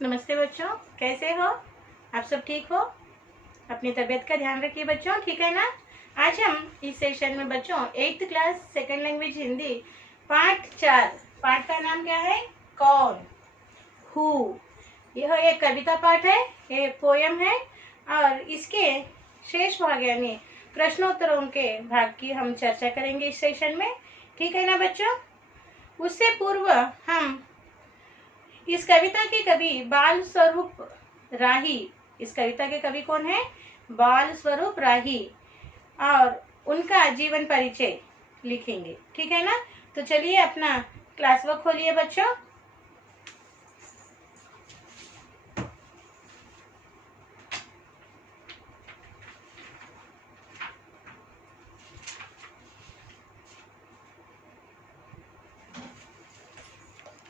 नमस्ते बच्चों, कैसे हो आप? सब ठीक हो? अपनी तबीयत का ध्यान रखिए बच्चों, ठीक है ना। आज हम इस सेशन में बच्चों 8th class second language Hindi पाठ 4, पाठ का नाम क्या है? कौन, हु। यह एक कविता पाठ है, ये पोयम है और इसके शेष भाग यानी प्रश्नोत्तरों के भाग की हम चर्चा करेंगे इस सेशन में, ठीक है ना बच्चों। उससे पूर्व हम इस कविता के कवि बाल स्वरूप राही, इस कविता के कवि कौन है? बाल स्वरूप राही, और उनका जीवन परिचय लिखेंगे, ठीक है ना। तो चलिए अपना क्लास वर्क खोलिए बच्चों।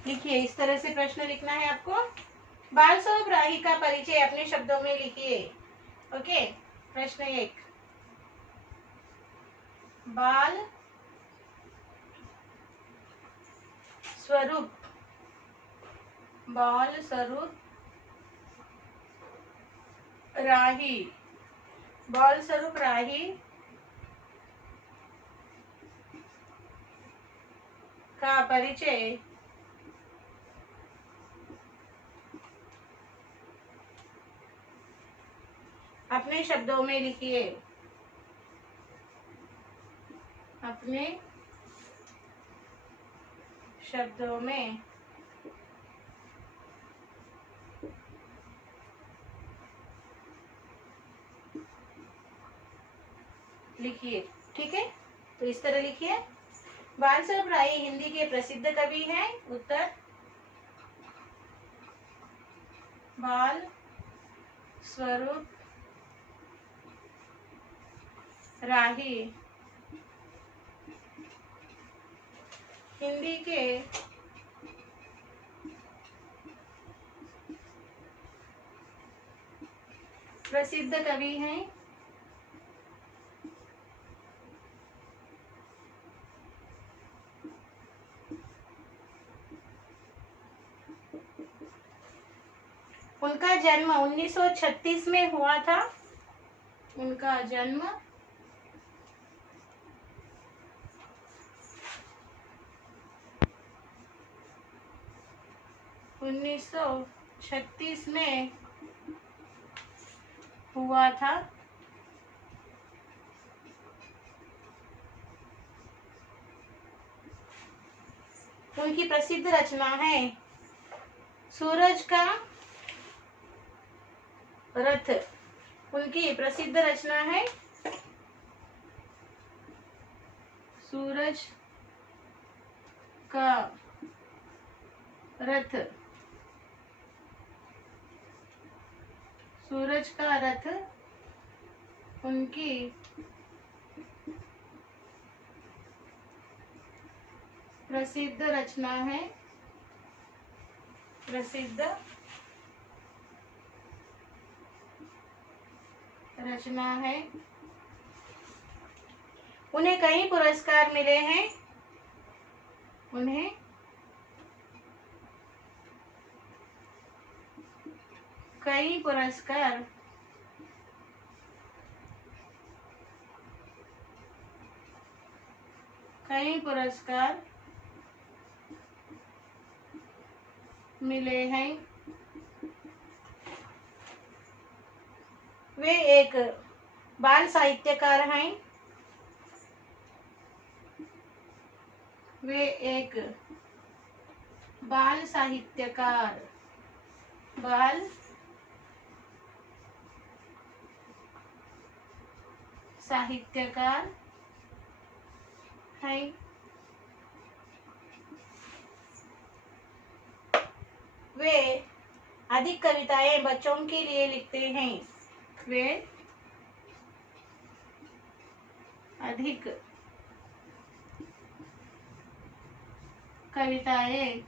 लिखिए, इस तरह से प्रश्न लिखना है आपको। बाल स्वरूप राही का परिचय अपने शब्दों में लिखिए। ओके, प्रश्न 1, बाल स्वरूप, बाल स्वरूप राही, बाल स्वरूप राही का परिचय अपने शब्दों में लिखिए, अपने शब्दों में लिखिए, ठीक है। तो इस तरह लिखिए। बाल स्वरूप राय हिंदी के प्रसिद्ध कवि हैं। उत्तर, बाल स्वरूप राही हिंदी के प्रसिद्ध कवि हैं। उनका जन्म 1936 में हुआ था। उनका जन्म 1936 में हुआ था। उनकी प्रसिद्ध रचना है सूरज का रथ। उनकी प्रसिद्ध रचना है सूरज का रथ। सूरज का रथ उनकी प्रसिद्ध रचना है, प्रसिद्ध रचना है। उन्हें कई पुरस्कार मिले हैं। उन्हें कई पुरस्कार मिले हैं। वे एक बाल साहित्यकार हैं। वे एक बाल साहित्यकार, बाल साहित्यकार हैं। वे अधिक कविताएं बच्चों के लिए लिखते हैं। वे अधिक कविताएं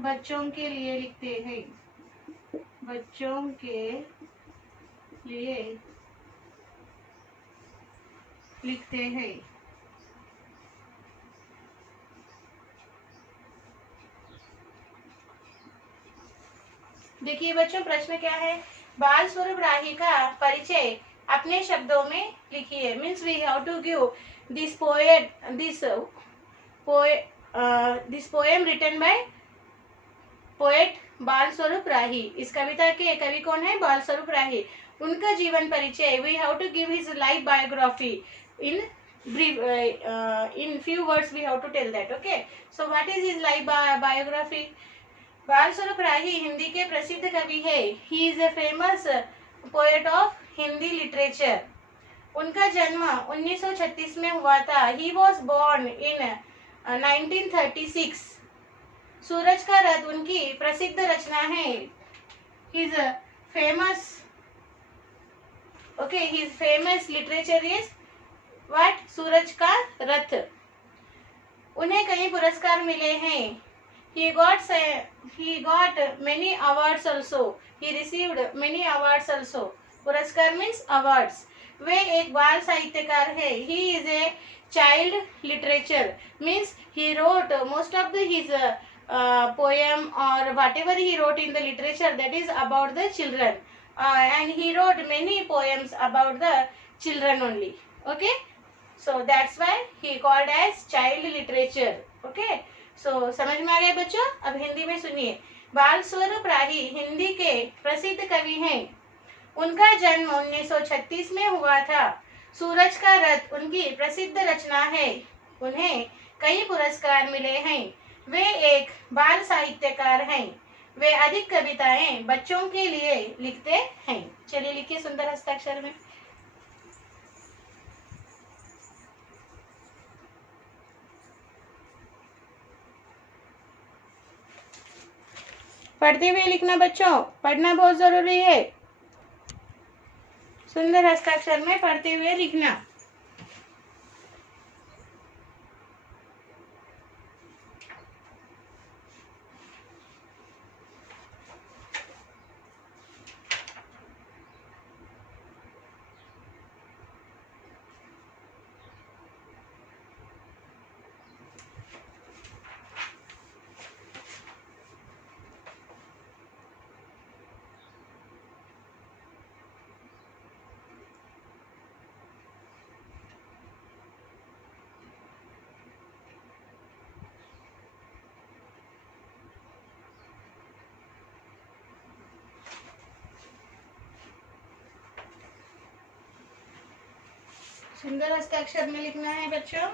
बच्चों के लिए लिखते हैं। बच्चों के लिए लिखते हैं। देखिए बच्चों, प्रश्न क्या है? बाल स्वरूप राही का परिचय अपने शब्दों में लिखिए। Means we have to give this poet this poem written by poet Bal Swaroop राही। इस कविता के कवि कौन है? बाल स्वरूप राही। उनका जीवन परिचय, we have to give his life biography in brief in few words we have to tell that. Okay, so what is his life biography? बाल स्वरूप राही हिंदी के प्रसिद्ध कवि है। He is a famous poet of Hindi literature. उनका जन्म 1936 में हुआ था। He was born in 1936। सूरज का रथ उनकी प्रसिद्ध रचना है। His famous literature is what? Suraj ka Rath. उन्हें कई पुरस्कार मिले हैं। He got many awards also. He received many awards also. पुरस्कार means awards. वे एक बाल साहित्यकार है। He is a child literature. Means he wrote most of his poem or whatever he wrote in the literature, that is about the children. And he wrote many poems about the children only. Okay. So that's why he called as child literature. Okay. So समझ में आ गया बच्चों? अब हिंदी में सुनिए। बाल स्वरूप राही हिंदी के प्रसिद्ध कवि हैं। उनका जन्म 1936 में हुआ था। सूरज का रथ उनकी प्रसिद्ध रचना है। उन्हें कई पुरस्कार मिले हैं। वे एक बाल साहित्यकार हैं। वे अधिक कविताएं बच्चों के लिए लिखते हैं। चलिए लिखिए सुंदर हस्ताक्षर में। पढ़ते हुए लिखना बच्चों, पढ़ना बहुत जरूरी है। सुंदर हस्ताक्षर में पढ़ते हुए लिखना। सुंदर हस्ताक्षर में लिखना है बच्चों।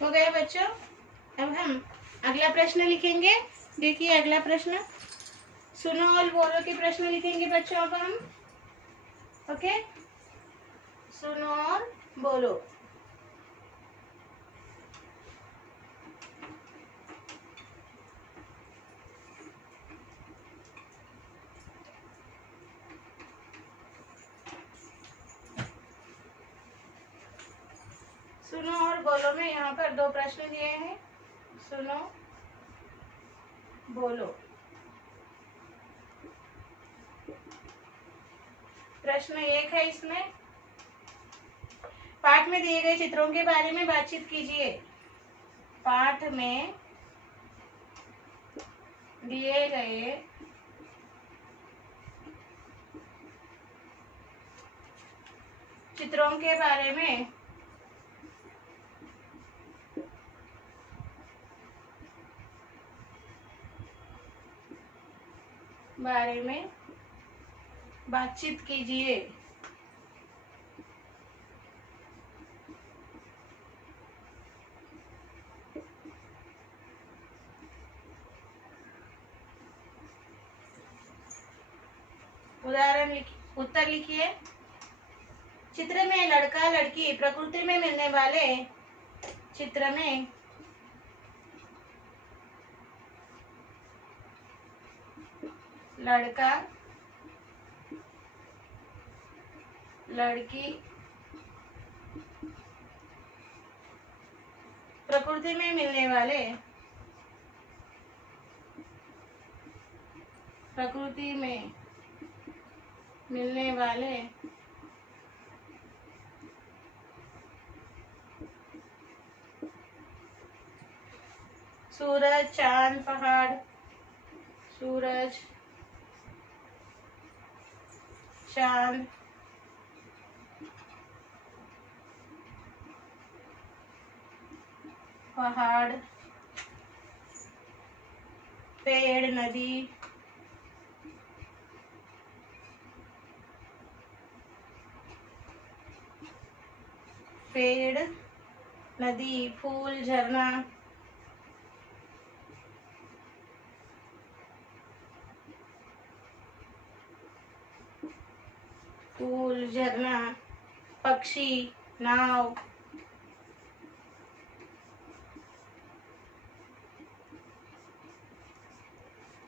हो गया बच्चों? अब हम अगला प्रश्न लिखेंगे। देखिए अगला प्रश्न, सुनो और बोलो के प्रश्न लिखेंगे बच्चों अब हम। ओके, सुनो और बोलो। सुनो और बोलो में यहाँ पर दो प्रश्न दिए हैं। सुनो बोलो। प्रश्न 1 है इसमें, पाठ में दिए गए चित्रों के बारे में बातचीत कीजिए। पाठ में दिए गए चित्रों के बारे में बारे में बातचीत कीजिए। उदाहरण उत्तर लिखिए। चित्र में लड़का लड़की प्रकृति में मिलने वाले, चित्र में लड़का लड़की प्रकृति में मिलने वाले, प्रकृति में मिलने वाले सूरज, चांद, पहाड़, सूरज, चांद, पहाड़, पेड़, नदी, पेड़, नदी, फूल, झरना, फूल, झरना, पक्षी, नाव,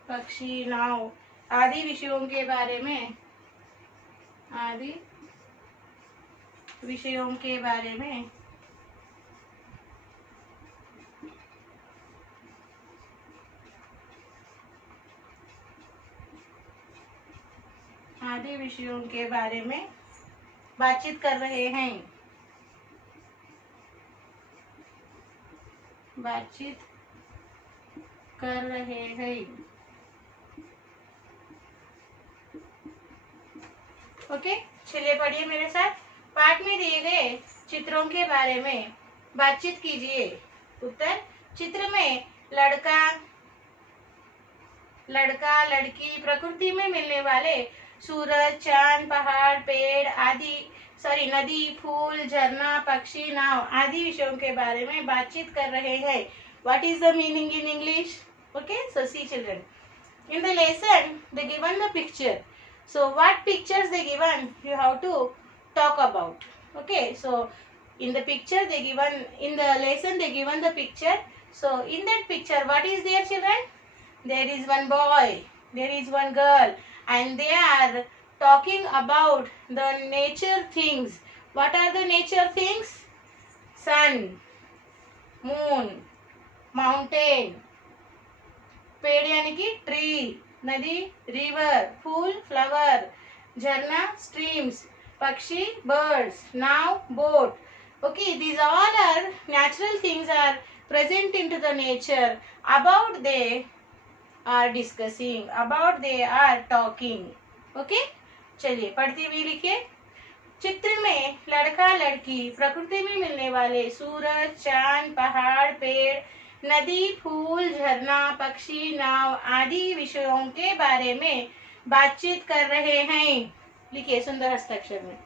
पक्षी, नाव आदि विषयों के बारे में, आदि विषयों के बारे में आदि विषयों के बारे में बातचीत कर रहे हैं। बातचीत कर रहे हैं। ओके, चलिए पढ़िए मेरे साथ। पाठ में दिए गए चित्रों के बारे में बातचीत कीजिए। उत्तर, चित्र में लड़का लड़की प्रकृति में मिलने वाले सूरज, चांद, पहाड़, पेड़ आदि नदी, फूल, झरना, पक्षी, नाव आदि विषयों के बारे में बातचीत कर रहे हैं। What is the meaning in English? Okay, so see children. In the lesson, they given the picture. So what pictures they given? You have to talk about. Okay, so in the picture they given, in the lesson they given the picture. So in that picture, what is there, children? There is one boy, there is one girl, and they are talking about the nature things. What are the nature things? Sun, moon, mountain, पेड़ यानी कि tree, नदी river, फूल flower, झरना streams, पक्षी birds, now boat. Okay, these all are natural things are present into the nature. About they are discussing, about they are talking. Okay, चलिए पढ़ती हुई लिखिए. चित्र में लड़का लड़की प्रकृति में मिलने वाले सूरज, चांद, पहाड़, पेड़, नदी, फूल, झरना, पक्षी, नाव आदि विषयों के बारे में बातचीत कर रहे हैं. लिखिए सुंदर हस्ताक्षर में.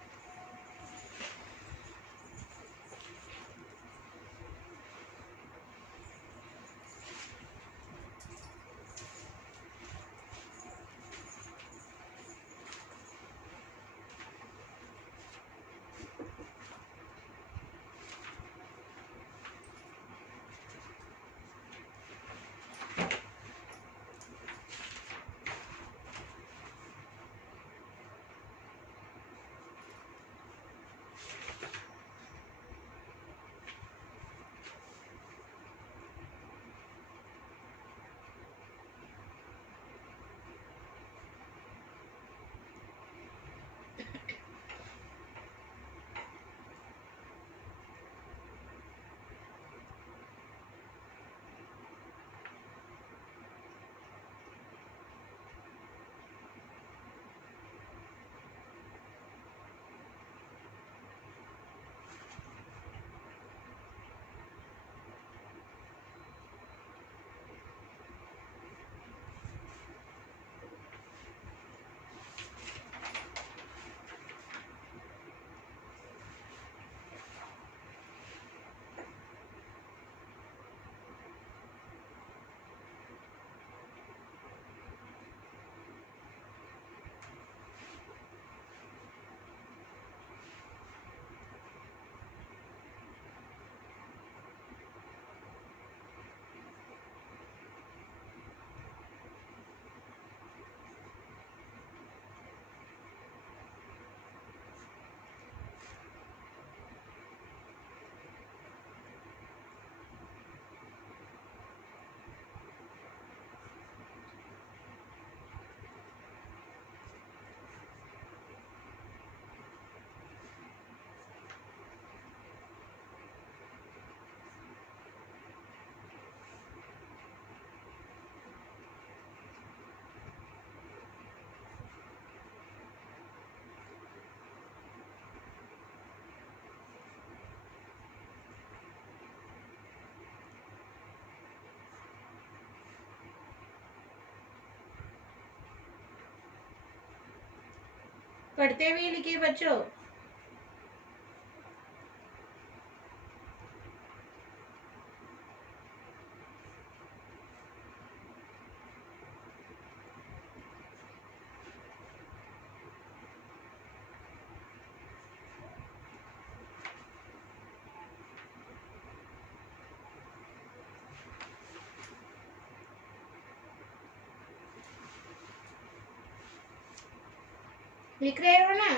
पढ़ते हुए लिखिए बच्चों। लिख रहे हो ना?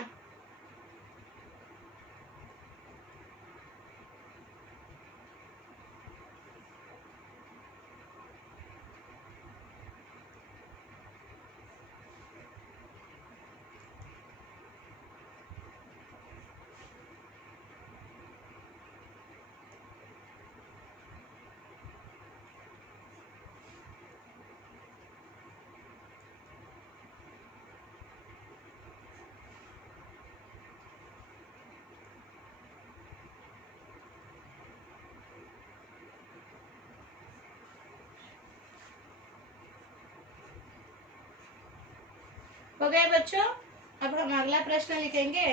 हो गए बच्चों? अब हम अगला प्रश्न लिखेंगे।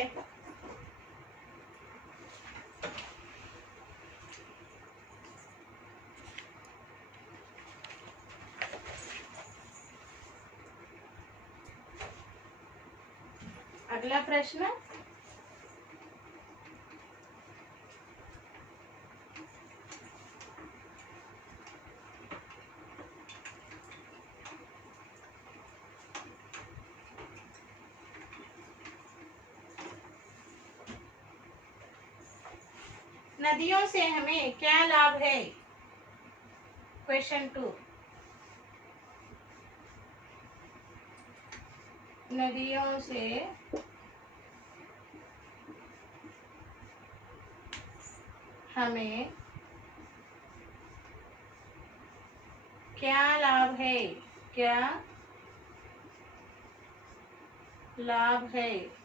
अगला प्रश्न, नदियों से हमें क्या लाभ है? क्वेश्चन 2, नदियों से हमें क्या लाभ है? क्या लाभ है?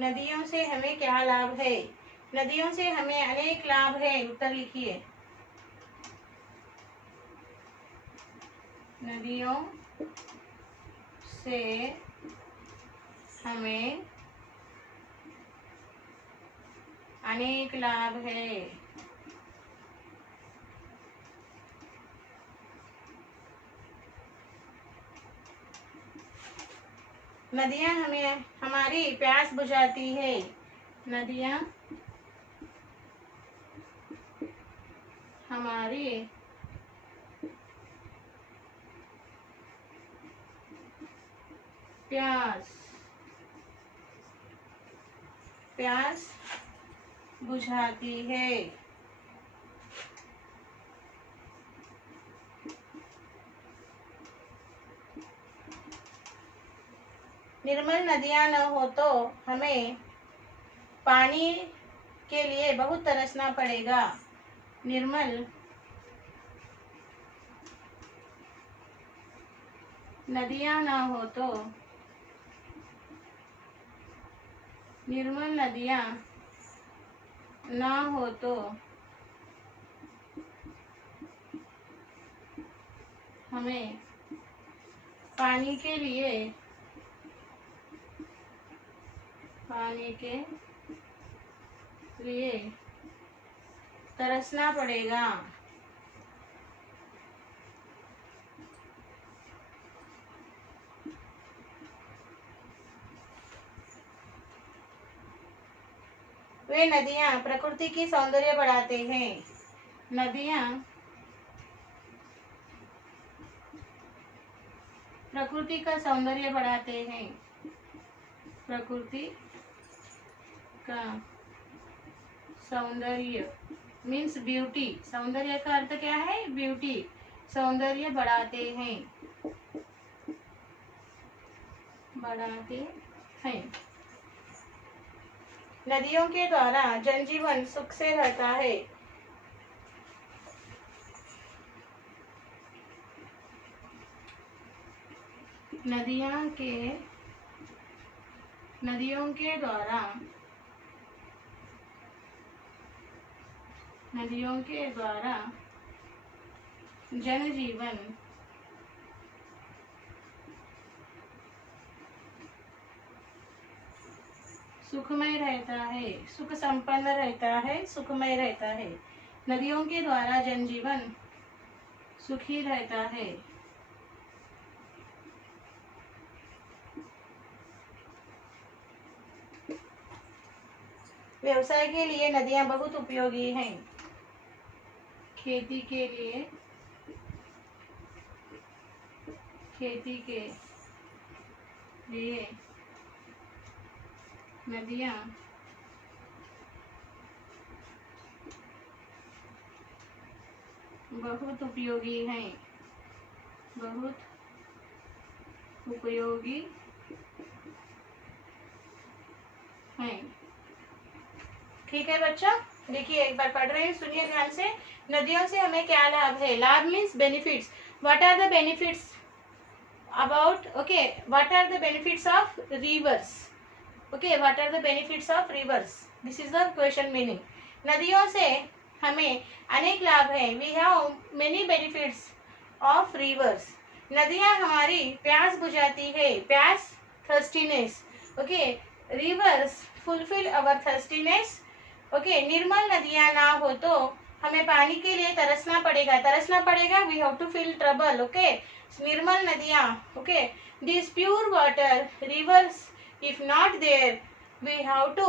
नदियों से हमें क्या लाभ है? नदियों से हमें अनेक लाभ है। उत्तर लिखिए। नदियों से हमें अनेक लाभ है। नदियां हमें हमारी प्यास बुझाती है। नदियां हमारी प्यास बुझाती है। निर्मल नदियां न हो तो हमें पानी के लिए बहुत तरसना पड़ेगा। निर्मल नदियां न हो तो निर्मल नदियां न हो तो हमें पानी के लिए तरसना पड़ेगा। वे नदियां प्रकृति की सौंदर्य बढ़ाते हैं। नदियां प्रकृति का सौंदर्य बढ़ाते हैं। प्रकृति का सौंदर्य मीन्स ब्यूटी। सौंदर्य का अर्थ क्या है? ब्यूटी। सौंदर्य बढ़ाते हैं। नदियों के द्वारा जनजीवन सुख से रहता है। नदियों के द्वारा जनजीवन सुखमय रहता है, सुख संपन्न रहता है, सुखमय रहता है। नदियों के द्वारा जनजीवन सुखी रहता है। व्यवसाय के लिए नदियां बहुत उपयोगी हैं। खेती के लिए, खेती के लिए नदियां बहुत उपयोगी हैं, बहुत उपयोगी हैं। ठीक है बच्चों, देखिए एक बार पढ़ रहे हैं, सुनिए ध्यान से। नदियों से हमें क्या लाभ है? लाभ means benefits. What are the benefits about, okay, what are the benefits of rivers? Okay, what are the benefits of rivers? This is the question meaning. नदियों से हमें अनेक लाभ है। We have many benefits of rivers. नदियां हमारी प्यास बुझाती है, प्यास, thirstiness. Okay, rivers fulfill our thirstiness. Okay, निर्मल नदियां ना हो तो हमें पानी के लिए तरसना पड़ेगा, we have to feel trouble. Okay, निर्मल नदियां, okay, this pure water rivers, if not there we have to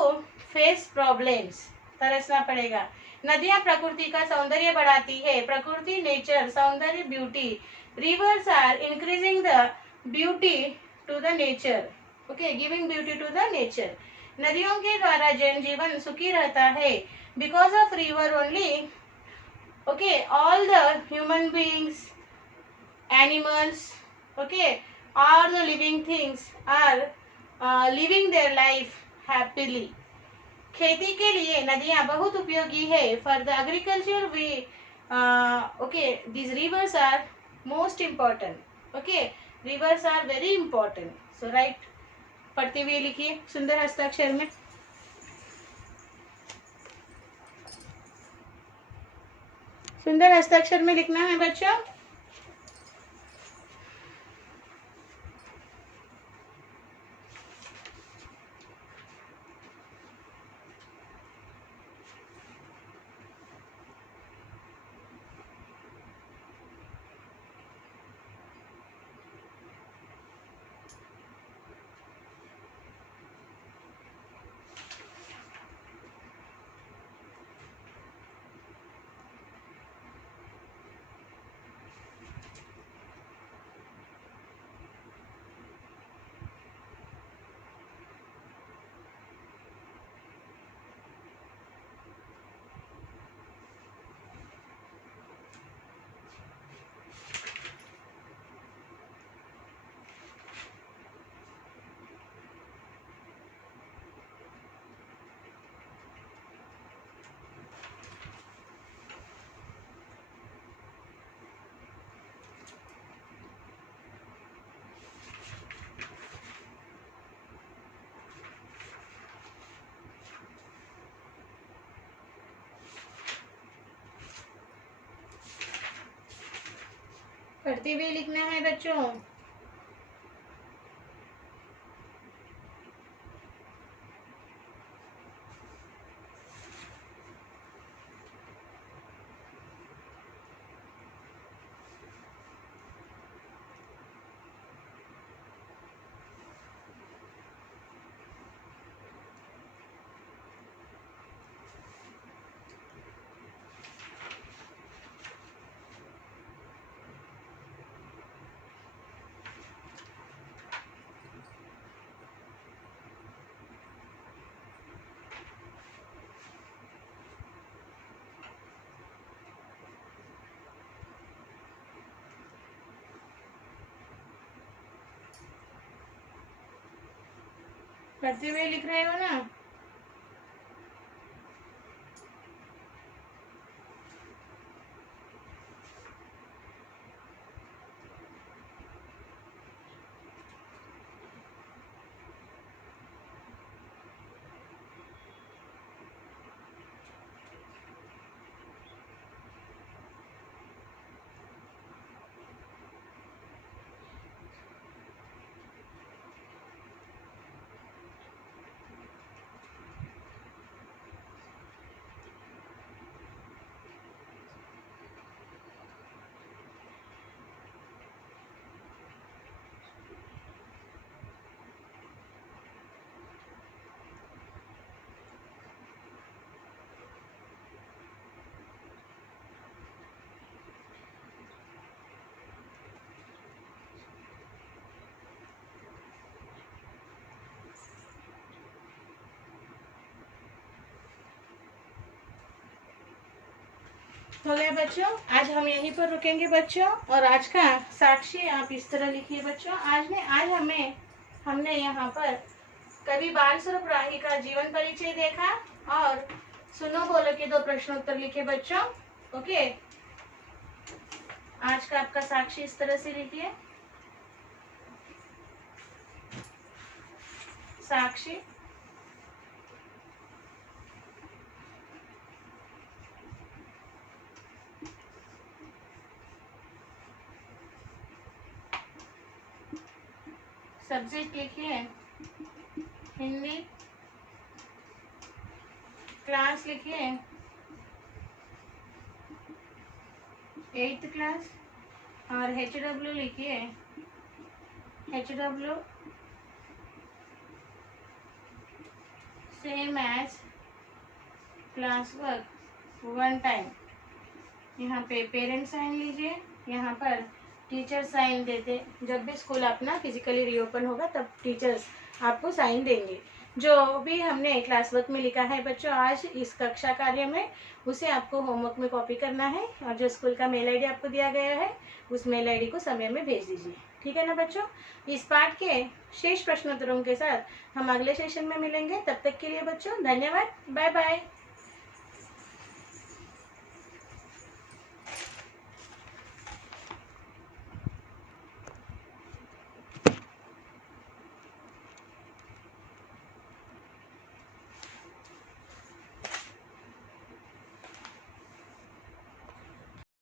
face problems, तरसना पड़ेगा। नदियां प्रकृति का सौंदर्य बढ़ाती है, प्रकृति, नेचर, सौंदर्य, beauty. rivers are increasing the beauty to the nature, okay, giving beauty to the nature. नदियों के द्वारा जनजीवन सुखी रहता है। because of river only, okay, all the human beings, animals, okay, all the living things are living their life happily. खेती के लिए नदियां बहुत उपयोगी है। For the agriculture we, okay, these rivers are most important. Okay, rivers are very important. So right, पढ़ते हुए लिखिए सुंदर हस्ताक्षर में। सुंदर हस्ताक्षर में लिखना है बच्चों। पढ़ते हुए लिखना है बच्चों। पढ़ते हुए लिख रहे हो ना? हो गया बच्चों, आज हम यहीं पर रुकेंगे बच्चों। और आज का साक्षी आप इस तरह लिखिए बच्चों। आज हमने यहाँ पर कवि बाल स्वरूप राही का जीवन परिचय देखा और सुनो बोलो के 2 प्रश्नोत्तर लिखे बच्चों। ओके, आज का आपका साक्षी इस तरह से लिखिए। साक्षी सब्जेक्ट लिखिए हिंदी, क्लास लिखिए 8th क्लास और HW लिखिए HW same as class work 1 time. यहाँ पे पेरेंट साइन लीजिए, यहाँ पर टीचर साइन देते। जब भी स्कूल अपना फिजिकली रीओपन होगा तब टीचर्स आपको साइन देंगे। जो भी हमने क्लास वर्क में लिखा है बच्चों आज इस कक्षा कार्य में, उसे आपको होमवर्क में कॉपी करना है और जो स्कूल का मेल आईडी आपको दिया गया है उस मेल आईडी को समय में भेज दीजिए। ठीक है ना बच्चों। इस पाठ के शेष प्रश्नोत्तरों के साथ हम अगले सेशन में मिलेंगे। तब तक के लिए बच्चों धन्यवाद, बाय बाय।